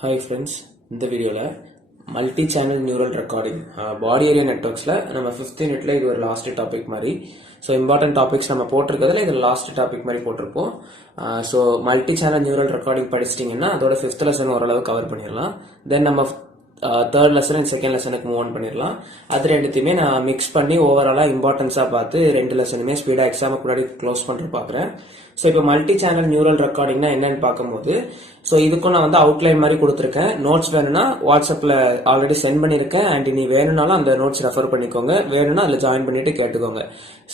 Hi friends, இந்த வீடியோவில் multi channel neural recording body area நெட்ஒர்க்ஸில் நம்ம 5th யூனிட்ல இது ஒரு லாஸ்ட் டாபிக் மாதிரி. ஸோ இம்பார்ட்டன்ட் டாபிக்ஸ் நம்ம போட்டிருக்கிறதுல இது லாஸ்ட் டாபிக் மாதிரி போட்டிருப்போம். So multi channel neural recording படிச்சிட்டிங்கன்னா அதோட 5th லெசன் ஓரளவு கவர் பண்ணிடலாம். தென் நம்ம 3rd லெசன் அண்ட் 2nd லெசனுக்கு மூவ் ஆன் பண்ணிடலாம். அது ரெண்டுத்தையுமே நான் மிக்ஸ் பண்ணி ஓவராலாக இம்பார்ட்டன்ஸாக பார்த்து 2 லெசனுமே ஸ்பீடாக எக்ஸாமுக்கு முன்னாடி க்ளோஸ் பண்ணுற பார்க்குறேன். ஸோ இப்போ மல்டி சேனல் நியூரல் ரெக்கார்டிங்னா என்னன்னு பார்க்கும்போது, ஸோ இதுக்கும் நான் வந்து அவுட்லைன் மாதிரி கொடுத்துருக்கேன். நோட்ஸ் வேணும்னா வாட்ஸ்அப்பில் ஆல்ரெடி சென்ட் பண்ணியிருக்கேன். அண்ட் நீ வேணும்னாலும் அந்த நோட்ஸ் ரெஃபர் பண்ணிக்கோங்க, வேணும்னா அதில் ஜாயின் பண்ணிட்டு கேட்டுக்கோங்க.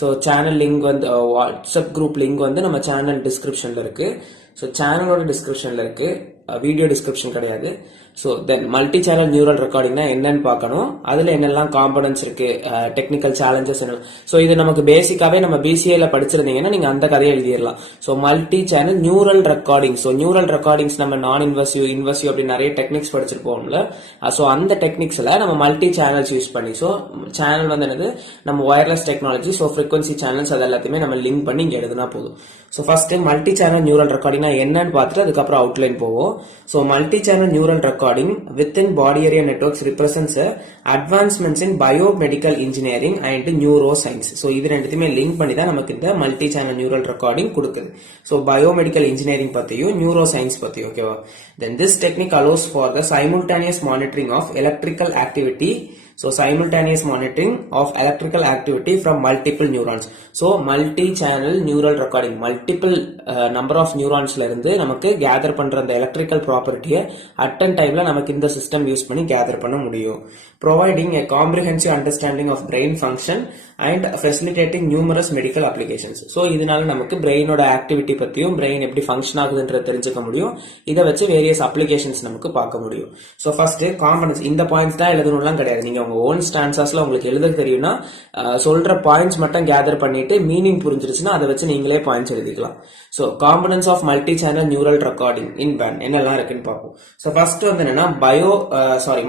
ஸோ சேனல் லிங்க் வந்து வாட்ஸ்அப் குரூப் லிங்க் வந்து நம்ம சேனல் டிஸ்கிரிப்ஷனில் இருக்கு. ஸோ சேனலோட டிஸ்கிரிப்ஷனில் இருக்கு, வீடியோ டிஸ்கிரிப்ஷன் கிடையாது. So then multi channel neural ரெக்கார்டிங்னா என்னன்னு பார்க்கணும். அதில் என்னெல்லாம் காம்பனன்ட்ஸ் இருக்கு, டெக்னிக்கல் சேலஞ்சஸ் என்ன. ஸோ இது நமக்கு பேசிக்காவே நம்ம பிசிஏல படிச்சிருந்தீங்கன்னா நீங்க அந்த கதையை எழுதிடலாம். So multi channel neural recording. So neural recordings நம்ம நான் இன்வெசிவ், இன்வெசிவ் அப்படி நிறைய டெக்னிக்ஸ் படிச்சிருப்போம்ல. ஸோ அந்த டெக்னிக்ஸ்ல நம்ம மல்டி சேனல்ஸ் யூஸ் பண்ணி, ஸோ சேனல் வந்து என்னது, நம்ம wireless technology, so frequency channels அது எல்லாத்தையுமே நம்ம லிங்க் பண்ணி இங்க எழுதுனா போதும். So first multi channel neural ரெக்கார்டிங்னா என்னன்னு பார்த்துட்டு அதுக்கப்புறம் அவுட்லைன் போவோம். So multi channel neural recording within body area networks represents advancements in biomedical engineering and neuroscience. So இது ரெண்டுத்தையுமே லிங்க் பண்ணி தான் நமக்கு இந்த மல்டி சேனல் நியூரல் ரெக்கார்டிங் கொடுக்குது. ஸோ பயோமெடிக்கல் இன்ஜினியரிங் பத்தியும் நியூரோ சயின்ஸ் பத்தியும், ஓகேவா. Then this technique allows for the simultaneous monitoring of electrical activity. So simultaneous monitoring of electrical activity from multiple neurons. So multi channel neural recording, multiple number of neurons ல இருந்து நமக்கு gather பண்ற அந்த electrical ப்ராப்பர்ட்டியை at and டைம்ல நமக்கு இந்த system use பண்ணி கேதர் பண்ண முடியும். Providing a comprehensive understanding of brain function and facilitating numerous medical applications. So இதனால நமக்கு பிரெயினோட ஆக்டிவிட்டி பத்தியும் பிரெயின் எப்படி ஃபங்க்ஷன் ஆகுதுன்றது தெரிஞ்சுக்க முடியும். இதை வச்சு வேரியஸ் அப்ளிகேஷன்ஸ் நமக்கு பார்க்க முடியும். ஸோ ஃபர்ஸ்ட் காம்பனன்ஸ், இந்த பாயிண்ட்ஸ் தான் எழுதணும்லாம் கிடையாது. நீங்க உங்க ஓன் ஸ்டான்சஸ்ல உங்களுக்கு எழுத தெரியும்னா சொல்ற பாயிண்ட்ஸ் மட்டும் கேதர் பண்ணிட்டு மீனிங் புரிஞ்சிருச்சுன்னா அதை வச்சு நீங்களே பாயிண்ட்ஸ் எழுதிக்கலாம். So components of multi channel neural recording in BAN என்னெல்லாம் இருக்குன்னு பார்ப்போம். ஸோ ஃபர்ஸ்ட் வந்து என்னன்னா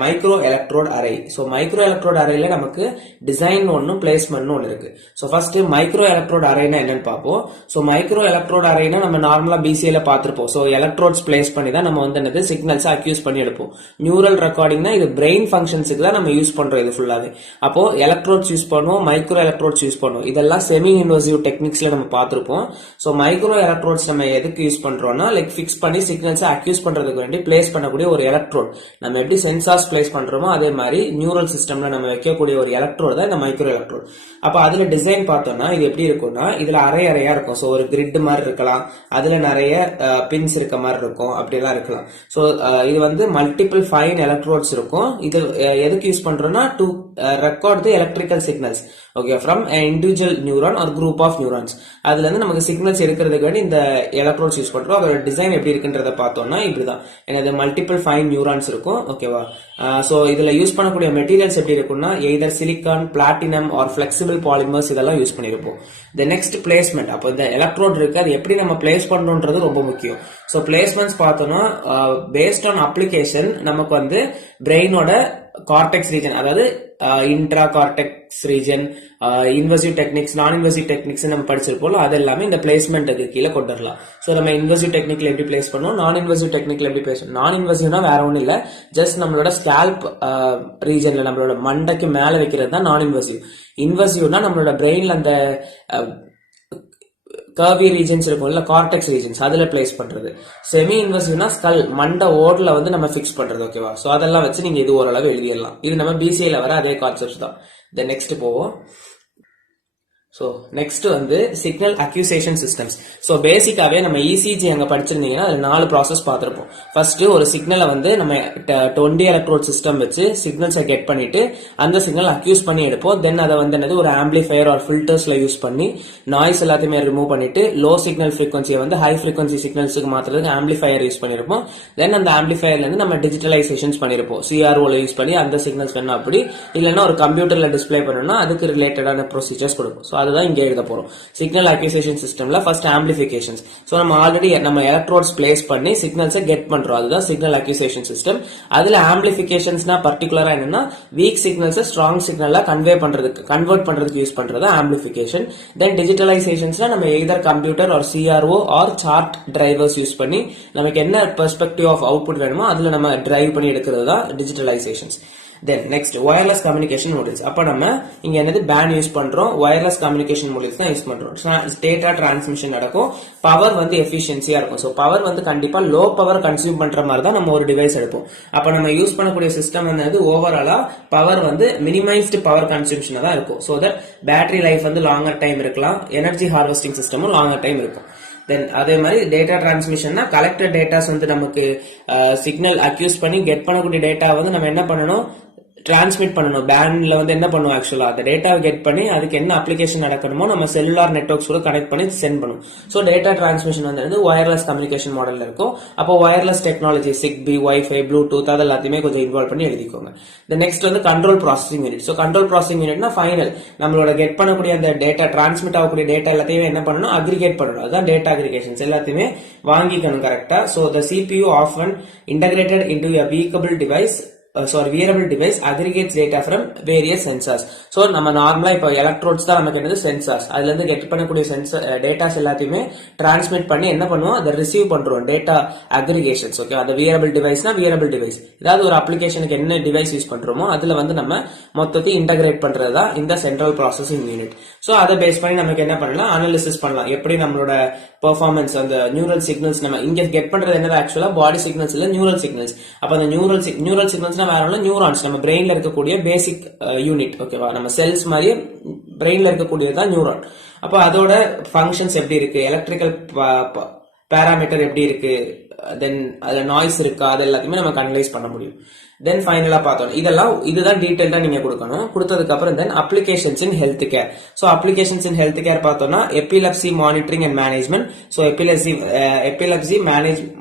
micro electrode array. So micro electrode அரேல நமக்கு டிசைன் ஒன்னும் பிளேஸ்மெண்ட் ஒன்று இருக்கு. ஸோ ஃபர்ஸ்ட் மைக்ரோ எலக்ட்ரோட் அரேனா என்னன்னு பார்ப்போம். ஸோ மைக்ரோ எலக்ட்ரோட் அரேனா நம்ம நார்மலா பிசிஏல பார்த்திருப்போம். ஸோ எலக்ட்ரோட்ஸ் பிளேஸ் பண்ணி தான் நம்ம வந்து என்னது சிக்னல்ஸ் அக்யூஸ் பண்ணி எடுப்போம். நியூரல் ரெக்கார்டிங்னா இது பிரெயின் ஃபங்க்ஷன்ஸுக்கு தான் நம்ம யூஸ் பண்றோம் இது ஃபுல்லாவே. அப்போ எலக்ட்ரோட்ஸ் யூஸ் பண்ணுவோம், மைக்ரோ எலக்ட்ரோட்ஸ் யூஸ் பண்ணுவோம். இதெல்லாம் செமி இன்வசிவ் டெக்னிக்ஸ்ல நம்ம பார்த்திருப்போம். ஸோ மைக்ரோ எலக்ட்ரோட்ஸ் நம்ம எதுக்கு யூஸ் பண்றோம்னா லைக் ஃபிக்ஸ் பண்ணி சிக்னல்ஸ் அக்யூஸ் பண்றதுக்கு வேண்டி பிளேஸ் பண்ணக்கூடிய ஒரு எலக்ட்ரோட். நம்ம எப்படி சென்சார்ஸ் பிளேஸ் பண்றோமோ அதே மாதிரி நியூரல் சிஸ்டம்ல நம்ம வைக்கக்கூடிய ஒரு எலக்ட்ரோட் தான் இந்த மைக்ரோ எலக்ட்ரோட். அப்ப அதுல டிசைன் பார்த்தோம்னா இது எப்படி இருக்கும்னா இதுல அரையா இருக்கும். ஸோ ஒரு கிரிட் மாதிரி இருக்கலாம், அதுல நிறைய பின்ஸ் இருக்க மாதிரி இருக்கும், அப்படிலாம் இருக்கலாம். ஸோ இது வந்து மல்டிபிள் ஃபைன் எலக்ட்ரோட்ஸ் இருக்கும். இது எதுக்கு யூஸ் பண்றோம்னா to record the electrical signals, okay, from individual neuron or group of neurons. அதுல இருந்து நமக்கு சிக்னல்ஸ் எடுக்கிறதுக்கு வேண்டி இந்த எலக்ட்ரோட்ஸ் யூஸ் பண்றோம். அதோட டிசைன் எப்படி இருக்குன்றத பார்த்தோம்னா இப்படிதான். எனக்கு மல்டிபிள் ஃபைன் நியூரான்ஸ் இருக்கும், ஓகேவா. சோ இதுல யூஸ் பண்ணக்கூடிய மெட்டீரியல்ஸ் எப்படி இருக்கும்னா either silicon, platinum or flexible polymers இதெல்லாம் யூஸ் பண்ணிருப்போம். The next placement. அப்போ இந்த எலக்ட்ரோட் இருக்கு, அது எப்படி நம்ம பிளேஸ் பண்றோம்ன்றது ரொம்ப முக்கியம். சோ பிளேஸ்மெண்ட்ஸ் பார்த்தோம்னா பேஸ்ட் ஆன் அப்ளிகேஷன் நமக்கு வந்து பிரெயினோட கார்டெக்ஸ் ரீஜன், அதாவது intra cortex region, invasive techniques, நான் இன்வெசிவ் டெக்னிக்ஸ் நம்ம படிச்சிருப்போம். அது எல்லாமே இந்த பிளேஸ்மெண்ட்டுக்கு கீழே கொண்டு வரலாம். ஸோ நம்ம இன்வெசிவ் டெக்னிக்ல எப்படி பிளேஸ் பண்ணுவோம், நான் இன்வெசிவ் டெக்னிக்ல எப்படி பிளேஸ் பண்ணுவோம். நான் இன்வெசிவ்னா வேற ஒன்றும் இல்லை, ஜஸ்ட் நம்மளோட ஸ்கேல்ப் ரீஜன்ல நம்மளோட மண்டைக்கு மேலே வைக்கிறது தான் நான் இன்வெசிவ். இன்வெசிவ்னா நம்மளோட பிரெயின்ல அந்த கர்வி ரீஜன்ஸ் இருக்கும் இல்ல, கார்டெக்ஸ் ரீஜன்ஸ், அதுல பிளேஸ் பண்றது. செமி இன்வெசிவ்னா ஸ்கல், மண்டை ஓட்ல வந்து நம்ம பிக்ஸ் பண்றது, ஓகேவா. சோ அதெல்லாம் வச்சு நீங்க இது ஓரளவு எழுதிடலாம். இது நம்ம பிசிஏல வர அதே கான்செப்ட் தான். தென் நெக்ஸ்ட் போவோம். ஸோ நெக்ஸ்ட் வந்து சிக்னல் அக்யூசேஷன் சிஸ்டம்ஸ். ஸோ பேசிக்காவே நம்ம இசிஜி அங்கே படிச்சிருந்தீங்கன்னா அது 4 ப்ராசஸ் பார்த்துருப்போம். ஃபர்ஸ்ட் ஒரு சிக்னலை வந்து நம்ம 20 எலக்ட்ரோட் சிஸ்டம் வச்சு சிக்னல்ஸை கெட் பண்ணிட்டு அந்த சிக்னல் அக்யூஸ் பண்ணி எடுப்போம். தென் அதை வந்து என்னது ஒரு ஆம்பிளிஃபயர் ஆர் ஃபில்டர்ஸ்ல யூஸ் பண்ணி நாய்ஸ் எல்லாத்தையுமே ரிமூவ் பண்ணிட்டு லோ சிக்னல் ஃப்ரீக்வன்சியை வந்து ஹை ஃப்ரீக்வன்சி சிக்னல்ஸுக்கு மாத்துறதுக்கு ஆம்பிளிஃபயர் யூஸ் பண்ணிருப்போம். தென் அந்த ஆம்பிளிஃபயர்ல இருந்து நம்ம டிஜிட்டலைசேஷன்ஸ் பண்ணிருப்போம். சிஆர்ஓல யூஸ் பண்ணி அந்த சிக்னல்ஸ் வேணும் அப்படி இல்லைன்னா ஒரு கம்ப்யூட்டர்ல டிஸ்பிளே பண்ணணும்னா அதுக்கு ரிலேட்டடான ப்ரொசீஜர்ஸ் கொடுக்கும். ஸோ அதுதான் இங்க எழுத போறோம். சிக்னல் அக்யூசேஷன் சிஸ்டம்ல ஃபர்ஸ்ட் ஆம்பிளிஃபிகேஷன்ஸ். ஸோ நம்ம ஆல்ரெடி நம்ம எலக்ட்ரோட்ஸ் பிளேஸ் பண்ணி சிக்னல்ஸை கெட் பண்றோம், அதுதான் சிக்னல் அக்யூசேஷன் சிஸ்டம். அதுல ஆம்பிளிஃபிகேஷன்ஸ்னா பர்டிகுலரா என்னன்னா வீக் சிக்னல்ஸை ஸ்ட்ராங் சிக்னலா கன்வெர்ட் பண்றதுக்கு யூஸ் பண்றது ஆம்பிளிஃபிகேஷன். தென் டிஜிட்டலைசேஷன்ஸ்னா நம்ம either computer or CRO or chart drivers use பண்ணி நமக்கு என்ன பெர்ஸ்பெக்டிவ் ஆஃப் அவுட்புட் வேணுமோ அதுல நம்ம டிரைவ் பண்ணி எடுக்கிறது தான் digitalisations. Then next wireless communication modules. அப்ப நம்ம இங்க என்னது பேண்ட் யூஸ் பண்றோம், வயர்லெஸ் கம்யூனிகேஷன் மாடியூல்ஸ் தான் யூஸ் பண்றோம். டேட்டா டிரான்ஸ்மிஷன் நடக்கும், பவர் வந்து எஃபிஷியன்சியா இருக்கும். ஸோ பவர் வந்து கண்டிப்பா லோ பவர் கன்சியூம் பண்ற மாதிரி தான் நம்ம ஒரு டிவைஸ் எடுப்போம். அப்ப நம்ம யூஸ் பண்ணக்கூடிய சிஸ்டம் வந்து ஓவராலா பவர் வந்து மினிமைஸ்டு பவர் கன்சம்ஷன் தான் இருக்கும். ஸோ தட் பேட்டரி லைஃப் வந்து லாங்கர் டைம் இருக்கலாம், எனர்ஜி ஹார்வெஸ்டிங் சிஸ்டமும் லாங்கர் டைம் இருக்கும். தென் அதே மாதிரி டேட்டா டிரான்ஸ்மிஷன்னா கலெக்டட் டேட்டாஸ் வந்து நமக்கு சிக்னல் அக்யூஸ் பண்ணி கெட் பண்ணக்கூடிய டேட்டா வந்து நம்ம என்ன பண்ணணும், டிரான்ஸ்மிட் பண்ணணும். பேண்ட்ல வந்து என்ன பண்ணுவோம், ஆக்சுவலா அந்த டேட்டாவை கெட் பண்ணி அதுக்கு என்ன அப்ளிகேஷன் நடக்கணுமோ நம்ம செல்லுலார் நெட்வொர்க்ஸ் கூட கனெக்ட் பண்ணி சென்ட் பண்ணும். ஸோ டேட்டா டிரான்ஸ்மிஷன் வந்து வயர்லெஸ் கம்யூனிகேஷன் மாடல்ல இருக்கும். அப்போ wireless technology Zigbee, wifi, Bluetooth அது எல்லாத்தையுமே கொஞ்சம் இன்வால்வ் பண்ணி எழுதிக்கோங்க. நெக்ஸ்ட் வந்து control processing unit. So control processing யூனிட்னா ஃபைனல் நம்மளோட கெட் பண்ணக்கூடிய அந்த டேட்டா டிரான்ஸ்மிட் ஆகக்கூடிய டேட்டா எல்லாத்தையுமே என்ன பண்ணணும், அக்ரிகேட் பண்ணணும். அதுதான் டேட்டா அக்ரிகேஷன்ஸ் எல்லாத்தையுமே வாங்கிக்கணும் கரெக்டா. So the CPU often integrated into a wearable device aggregates data from various sensors. So நம்ம நார்மலா இப்போ எலக்ட்ரோட்ஸ் தான் நமக்கு என்னது சென்சார்ஸ், அதுல இருந்து கெட் பண்ணக்கூடிய டேட்டாஸ் எல்லாத்தையுமே டிரான்ஸ்மிட் பண்ணி என்ன பண்ணுவோம், அதை ரிசீவ் பண்றோம், டேட்டா அக்ரிகேஷன்ஸ். ஓகே, அந்த வியரபிள் டிவைஸ்னா வியரபிள் டிவைஸ் ஏதாவது ஒரு அப்ளிகேஷனுக்கு என்ன டிவைஸ் யூஸ் பண்றோமோ அதுல வந்து நம்ம மொத்தத்தையும் இன்டகிரேட் பண்றது தான் இந்த சென்ட்ரல் ப்ராசஸிங் யூனிட். ஸோ அதை பேஸ் பண்ணி நமக்கு என்ன பண்ணலாம், அனாலிசிஸ் பண்ணலாம், எப்படி நம்மளோட பெர்ஃபார்மன்ஸ் அந்த நியூரல் சிக்னல்ஸ் நம்ம இங்க கெட் பண்றது என்னது, ஆக்சுவலா பாடி சிக்னல்ஸ் இல்ல நியூரல் சிக்னல்ஸ். அப்ப அந்த நியூரல் சிக்னல்ஸ் வேற ஒண்ணு நியூரான்ஸ், நம்ம பிரெயின்ல இருக்கக்கூடிய பேசிக் யூனிட். ஓகேவா, நம்ம செல்ஸ் மாதிரியே பிரெயின்ல இருக்கக்கூடியதான் நியூரான். அப்ப அதோட ஃபங்க்ஷன்ஸ் எப்படி இருக்கு, எலக்ட்ரிக்கல் பேராமீட்டர் எப்படி இருக்கு, தென் அதுல நாய்ஸ் இருக்கா, அது எல்லாத்தையுமே நம்ம அனலைஸ் பண்ண முடியும். தென் ஃபைனலா பார்த்தோம், இதுதான் டீடைல்டா நீங்க கொடுக்கணும். கொடுத்ததுக்கு அப்புறம் then applications in health care. So applications in health care பார்த்தோம்னா epilepsy monitoring and management. So epilepsy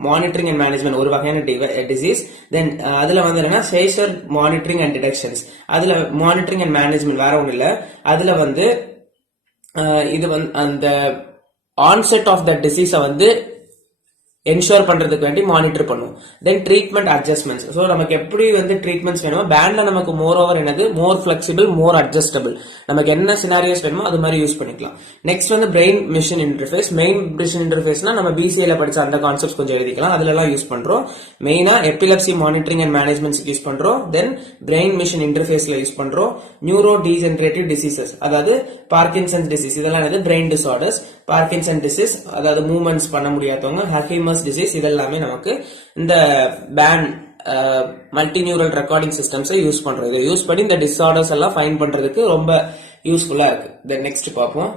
monitoring and management ஒரு வகையான டிசீஸ். தென் அதுல வந்து என்னன்னா சேஷர் மானிட்டரிங் அண்ட் டிடெக்ஷன்ஸ். அதுல மானிட்டரிங் அண்ட் மேனேஜ்மெண்ட் வேற ஒன்றும் இல்லை, அதுல வந்து இது வந்து அந்த ஆன்செட் ஆஃப் த டிசீஸை வந்து என்ஷோர் பண்றதுக்கு வேண்டி மானிட்டர் பண்ணுவோம். தென் ட்ரீட்மெண்ட் அட்ஜஸ்ட்மெண்ட்ஸ். ஸோ நமக்கு எப்படி வந்து ட்ரீட்மெண்ட்ஸ் வேணுமோ பேண்ட்ல நமக்கு மோர் ஓவர் என்னது மோர் ஃபிளெக்சிபிள், மோர் அட்ஜஸ்டபிள், நமக்கு என்ன சினாரியோஸ் வேணுமோ அது மாதிரி யூஸ் பண்ணிக்கலாம். நெக்ஸ்ட் வந்து brain machine interface. Main machine இன்டர்ஃபேஸ்னா நம்ம பிசிஏல படிச்ச அந்த கான்செப்ட்ஸ் கொஞ்சம் எழுதிக்கலாம், அதுல எல்லாம் யூஸ் பண்றோம். மெயினா epilepsy monitoring and management use பண்றோம். தென் பிரெயின் மிஷின் இன்டர்ஃபேஸ்ல யூஸ் பண்றோம். நியூரோ டீஜெனரேட்டிவ் டிசீசஸ், அதாவது பார்க்கின்சன்ஸ் டிசீஸ், இதெல்லாம் என்னது பிரெயின் டிசார்டர்ஸ். பார்க்கின்சன் டிசீஸ் அதாவது மூவ்மெண்ட்ஸ் பண்ண முடியாதவங்க, ஹல்ஹைமர்ஸ் டிசீஸ், இதெல்லாமே நமக்கு இந்த பேண்ட் மல்டி நியூரல் ரெக்கார்டிங் சிஸ்டம்ஸை யூஸ் பண்றோம். இதை யூஸ் பண்ணி இந்த டிசார்டர்ஸ் எல்லாம் ஃபைண்ட் பண்றதுக்கு ரொம்ப யூஸ்ஃபுல்லா இருக்கு. தென் நெக்ஸ்ட் பார்ப்போம்.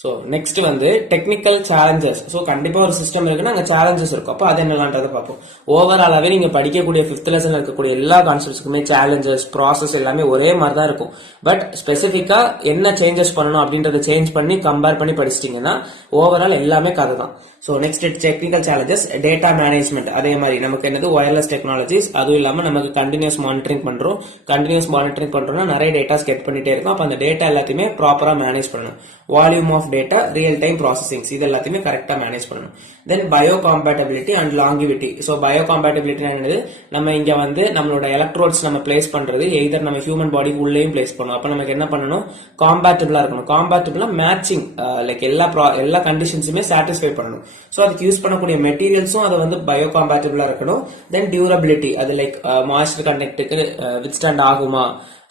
ஸோ நெக்ஸ்ட் வந்து டெக்னிக்கல் சேலஞ்சஸ். ஸோ கண்டிப்பா ஒரு சிஸ்டம் இருக்குன்னா அங்கே சேலஞ்சஸ் இருக்கும். அப்போ அது என்னலான்றதை பார்ப்போம். ஓவராலாவே நீங்க படிக்கக்கூடிய 5th லெசன்ல இருக்கக்கூடிய எல்லா கான்செப்ட்ஸ்க்குமே சேலஞ்சஸ், ப்ராசஸ் எல்லாமே ஒரே மாதிரி தான் இருக்கும். பட் ஸ்பெசிஃபிக்கா என்ன சேஞ்சஸ் பண்ணணும் அப்படின்றத சேஞ்ச் பண்ணி கம்பேர் பண்ணி படிச்சிட்டீங்கன்னா ஓவரால் எல்லாமே கதை தான். So next technical challenges, data management. அதே மாதிரி நமக்கு என்னது வயர்லெஸ் டெக்னாலஜிஸ், அதுவும் இல்லாம நமக்கு கண்டினியூஸ் மானிட்டரிங் பண்றோம். கண்டினியூஸ் மானிட்டரிங் பண்றோம்னா நிறைய டேட்டாஸ் கெட் பண்ணிட்டே இருக்கும். அப்ப அந்த டேட்டா எல்லாத்தையுமே ப்ராப்பரா மேனேஜ் பண்ணணும். Volume of data, real time processings, இது எல்லாத்தையுமே கரெக்டா மேனேஜ் பண்ணணும். Then biocompatibility and longevity. So biocompatibility என்னது, நம்ம இங்க வந்து நம்மளோட எலக்ட்ரோட்ஸ் நம்ம பிளேஸ் பண்றது எய்தர் நம்ம ஹியூமன் பாடிக்கு உள்ளேயும் பிளேஸ் பண்ணணும். அப்ப நமக்கு என்ன பண்ணணும், காம்பேட்டபிளா இருக்கணும். காம்பேட்டபிளா மேட்சிங், லைக் எல்லா கண்டிஷன்ஸுமே சாட்டிஸ்ஃபை பண்ணணும். ஸோ அதுக்கு யூஸ் பண்ணக்கூடிய மெட்டீரியல்ஸும் அதை வந்து பயோ காம்பேட்டபிளா இருக்கணும். தென் டியூரபிலிட்டி, அது லைக் மாய்ஸ்டர் கண்டக்டுக்கு வித்ஸ்டாண்ட் ஆகுமா,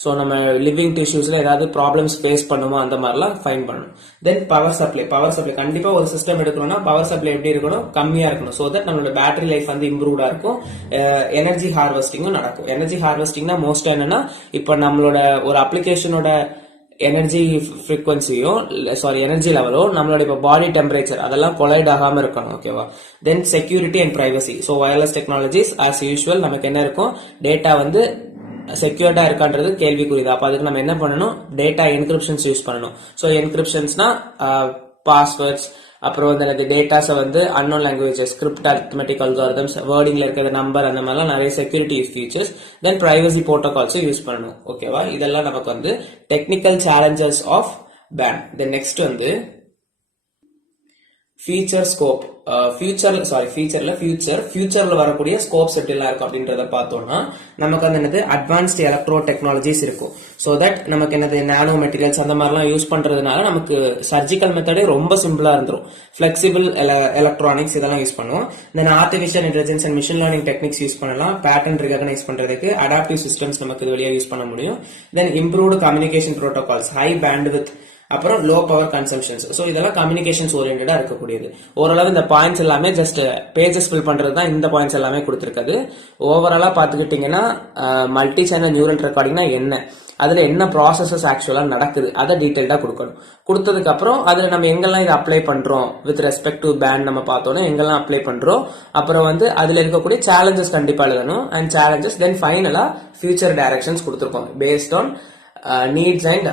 ஸோ நம்ம லிவிங் டிஷ்யூஸ்ல ஏதாவது ப்ராப்ளம்ஸ் ஃபேஸ் பண்ணுமோ அந்த மாதிரிலாம் ஃபைன் பண்ணணும். தென் பவர் சப்ளை கண்டிப்பா ஒரு சிஸ்டம் எடுக்கணும்னா பவர் சப்ளை எப்படி இருக்கணும், கம்மியா இருக்கணும். ஸோ தட் நம்மளோட பேட்டரி லைஃப் வந்து இம்ப்ரூவ்டா இருக்கும். எனர்ஜி ஹார்வெஸ்டிங்கும் நடக்கும். எனர்ஜி ஹார்வெஸ்டிங்னா மோஸ்டா என்னன்னா, இப்போ நம்மளோட ஒரு அப்ளிகேஷனோட எனர்ஜி ஃப்ரீக்வன்சியோ எனர்ஜி லெவலோ நம்மளோட இப்போ பாடி டெம்பரேச்சர் அதெல்லாம் கொலைட் ஆகாம இருக்கணும். ஓகேவா. தென் security and privacy. So wireless technologies as usual நமக்கு என்ன இருக்கும், டேட்டா வந்து செக்யூர்டா இருக்கான்றது கேள்விக்குரியது. அப்ப அதுக்கு நம்ம என்ன பண்ணணும், டேட்டா என்கிரிப்ஷன்ஸ் யூஸ் பண்ணணும். ஸோ என்கிரிப்ஷன்ஸ்னா பாஸ்வேர்ட்ஸ், அப்புறம் வந்து எனக்கு டேட்டாஸை வந்து unknown languages, script, arithmetic algorithms, வேர்டிங்ல இருக்கிற நம்பர், அந்த மாதிரிலாம் நிறைய செக்யூரிட்டி ஃபீச்சர்ஸ், தென் பிரைவசி ப்ரோட்டோகால்ஸும் யூஸ் பண்ணணும். ஓகேவா? இதெல்லாம் நமக்கு வந்து technical challenges of BAN. Then next வந்து ஃபியூச்சர் ஸ்கோப். ஃபியூச்சர்ல வரக்கூடிய ஸ்கோப்ஸ் எப்படிலாம் இருக்கும் அப்படின்றத பார்த்தோம்னா, நமக்கு வந்து என்னது அட்வான்ஸ்ட் எலக்ட்ரோ டெக்னாலஜிஸ் இருக்கும். ஸோ தட் நமக்கு என்னது நானோ மெட்டீரியல்ஸ் அந்த மாதிரிலாம் யூஸ் பண்றதுனால நமக்கு சர்ஜிக்கல் மெத்தடே ரொம்ப சிம்பிளா இருந்துரும். ஃபிளெக்சிபிள் எலக்ட்ரானிக்ஸ் இதெல்லாம் யூஸ் பண்ணுவோம். Then artificial intelligence and machine learning techniques use பண்ணலாம். பேட்டர்ன் ரெகக்னைஸ் பண்றதுக்கு அடாப்டிவ் சிஸ்டம்ஸ் நமக்கு இது வழியா யூஸ் பண்ண முடியும். Then improved communication protocols, high bandwidth, அப்புறம் லோ பவர் கன்சம்ஷன்ஸ். ஸோ இதெல்லாம் கம்யூனிகேஷன்ஸ் ஓரியன்டா இருக்கக்கூடியது. ஓரளவு இந்த பாயிண்ட்ஸ் எல்லாமே ஜஸ்ட் பேஜஸ் ஃபில் பண்றது தான் இந்த பாயிண்ட்ஸ் எல்லாமே கொடுத்துருக்காது. ஓவராலா பாத்துக்கிட்டீங்கன்னா மல்டி சேனல் நியூரல் ரெக்கார்டிங்னா என்ன, அதுல என்ன ப்ராசஸஸ் ஆக்சுவலா நடக்குது அதை டீடைல்டா கொடுக்கணும். கொடுத்ததுக்கு அப்புறம் அதுல நம்ம எங்கெல்லாம் இதை அப்ளை பண்றோம் வித் ரெஸ்பெக்ட் டு பேன் நம்ம பார்த்தோம்னா எங்கெல்லாம் அப்ளை பண்றோம், அப்புறம் வந்து அதுல இருக்கக்கூடிய சேலஞ்சஸ் கண்டிப்பா எழுதணும். அண்ட் சேலஞ்சஸ், தென் ஃபைனலா ஃபியூச்சர் டைரக்ஷன்ஸ் கொடுத்துருக்கோம் based on needs and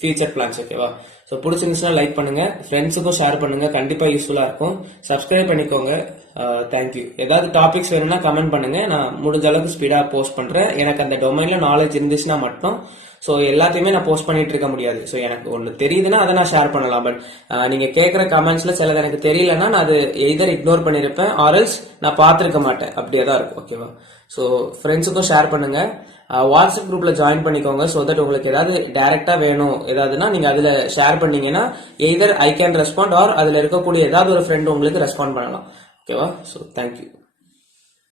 future plans. ஓகேவா? ஸோ பிடிச்சிருந்துச்சுன்னா லைக் பண்ணுங்க, ஃப்ரெண்ட்ஸுக்கும் ஷேர் பண்ணுங்க, கண்டிப்பா யூஸ்ஃபுல்லா இருக்கும். சப்ஸ்கிரைப் பண்ணிக்கோங்க. தேங்க்யூ. ஏதாவது டாபிக்ஸ் வேணும்னா கமெண்ட் பண்ணுங்க, நான் முடிஞ்ச அளவுக்கு ஸ்பீடா போஸ்ட் பண்றேன். எனக்கு அந்த டொமைன்ல நாலேஜ் இருந்துச்சுன்னா மட்டும். ஸோ எல்லாத்தையுமே நான் போஸ்ட் பண்ணிட்டு இருக்க முடியாது. ஸோ எனக்கு ஒன்று தெரியுதுன்னா அதை நான் ஷேர் பண்ணலாம். பட் நீங்க கேட்குற கமெண்ட்ஸ்ல சிலது எனக்கு தெரியலன்னா நான் அது எய்தர் இக்னோர் பண்ணிருப்பேன் ஆர்எல்ஸ் நான் பார்த்துருக்க மாட்டேன். அப்படியே தான் இருக்கும். ஓகேவா? ஸோ ஃப்ரெண்ட்ஸுக்கும் ஷேர் பண்ணுங்க. வாட்ஸ்அப் குரூப்ல ஜாயின் பண்ணிக்கோங்க. ஸோ தட் உங்களுக்கு ஏதாவது டைரக்டா வேணும் ஏதாவதுன்னா நீங்க அதுல ஷேர் பண்ணீங்கன்னா either I can respond or அதுல இருக்கக்கூடிய ஏதாவது ஒரு ஃப்ரெண்ட் உங்களுக்கு ரெஸ்பாண்ட் பண்ணலாம். ஓகேவா? So thank you.